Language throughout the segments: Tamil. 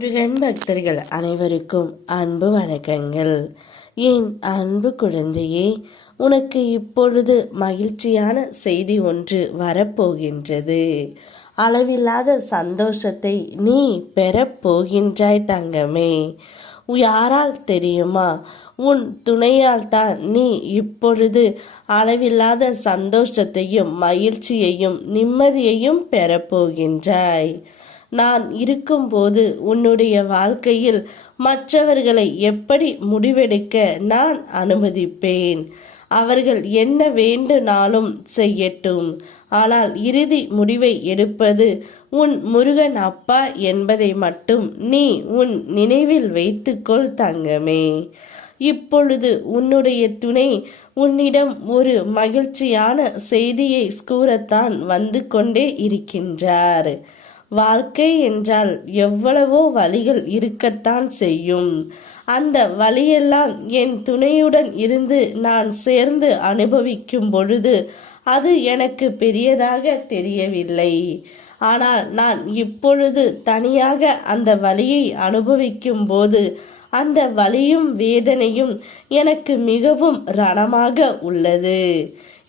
முருகன் பக்தர்கள் அனைவருக்கும் அன்பு வணக்கங்கள். என் அன்பு குழந்தையே, உனக்கு இப்பொழுது மகிழ்ச்சியான செய்தி ஒன்று வரப்போகின்றது. அளவில்லாத சந்தோஷத்தை நீ பெறப்போகின்றாய் தங்கமே. யாரால் தெரியுமா? உன் துணையால் தான் நீ இப்பொழுது அளவில்லாத சந்தோஷத்தையும் மகிழ்ச்சியையும் நிம்மதியையும் பெறப்போகின்றாய். நான் இருக்கும்போது உன்னுடைய வாழ்க்கையில் மற்றவர்களை எப்படி முடிவெடுக்க நான் அனுமதிப்பேன். அவர்கள் என்ன வேண்டுனாலும் செய்யட்டும். ஆனால் இறுதி முடிவை எடுப்பது உன் முருகன் அப்பா என்பதை மட்டும் நீ உன் நினைவில் வைத்துக்கொள் தங்கமே. இப்பொழுது உன்னுடைய துணை உன்னிடம் ஒரு மகிழ்ச்சியான செய்தியை கூறத்தான் வந்து கொண்டே இருக்கின்றார். வாழ்க்கை என்றால் எவ்வளவோ வழிகள் இருக்கத்தான் செய்யும். அந்த வழியெல்லாம் என் துணையுடன் இருந்து நான் சேர்ந்து அனுபவிக்கும் பொழுது அது எனக்கு பெரியதாக தெரியவில்லை. ஆனால் நான் இப்பொழுது தனியாக அந்த வழியை அனுபவிக்கும் போது அந்த வலியும் வேதனையும் எனக்கு மிகவும் ரணமாக உள்ளது.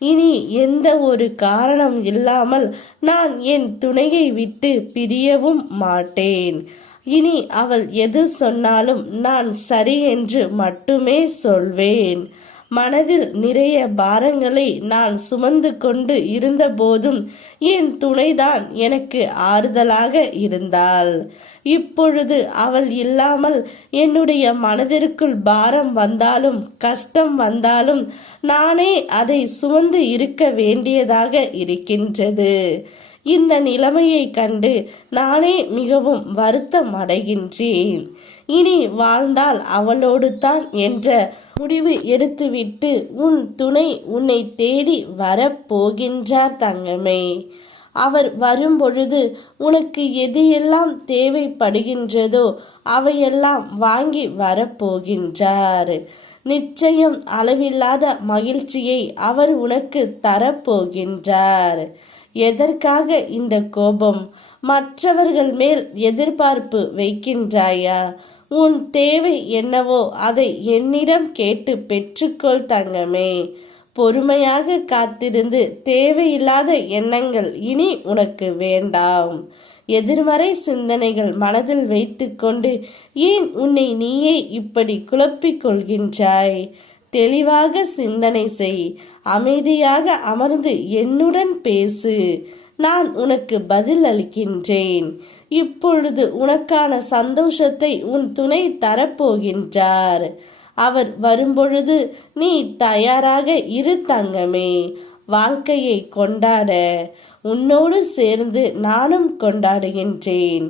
இனி எந்த ஒரு காரணம் இல்லாமல் நான் என் துணையை விட்டு பிரியவும் மாட்டேன். இனி அவள் எது சொன்னாலும் நான் சரி என்று மட்டுமே சொல்வேன். மனதில் நிறைய பாரங்களை நான் சுமந்து கொண்டு இருந்த போதும் என் துணைதான் எனக்கு ஆறுதலாக இருந்தாள். இப்பொழுது அவள் இல்லாமல் என்னுடைய மனதிற்குள் பாரம் வந்தாலும் கஷ்டம் வந்தாலும் நானே அதை சுமந்து இருக்க வேண்டியதாக இருக்கின்றது. இந்த நிலைமையை கண்டு நானே மிகவும் வருத்தம் அடைகின்றேன். இனி வாழ்ந்தால் அவளோடு தான் என்ற முடிவு எடுத்துவிட்டு உன் துணை உன்னை தேடி வரப்போகின்றார் தங்கமே. அவர் வரும்பொழுது உனக்கு எது எல்லாம் தேவைப்படுகின்றதோ அவையெல்லாம் வாங்கி வரப்போகின்றார். நிச்சயம் அளவில்லாத மகிழ்ச்சியை அவர் உனக்கு தரப்போகின்றார். எதற்காக இந்த கோபம்? மற்றவர்கள் மேல் எதிர்பார்ப்பு வைக்கின்றாயா? உன் தேவை என்னவோ அதை என்னிடம் கேட்டு பெற்றுக்கொள் தங்கமே. பொறுமையாக காத்திருந்து தேவையில்லாத எண்ணங்கள் இனி உனக்கு வேண்டாம். எதிர்மறை சிந்தனைகள் மனதில் வைத்துக்கொண்டு ஏன் உன்னை நீயே இப்படி குழப்பிக் கொள்கின்றாய்? தெளிவாக சிந்தனை செய். அமைதியாக அமர்ந்து என்னுடன் பேசு. நான் உனக்கு பதில் அளிக்கின்றேன். இப்பொழுது உனக்கான சந்தோஷத்தை உன் துணை தரப்போகின்றார். அவர் வரும்பொழுது நீ தயாராக இரு தங்கமே. வாழ்க்கையை கொண்டாட உன்னோடு சேர்ந்து நானும் கொண்டாடுகின்றேன்.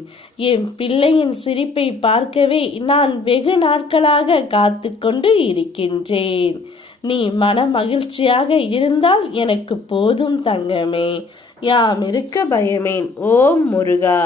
என் பிள்ளையின் சிரிப்பை பார்க்கவே நான் வெகு நாட்களாக காத்து கொண்டு இருக்கின்றேன். நீ மன மகிழ்ச்சியாக இருந்தால் எனக்கு போதும் தங்கமே. யாம் இருக்க பயமேன். ஓம் முருகா.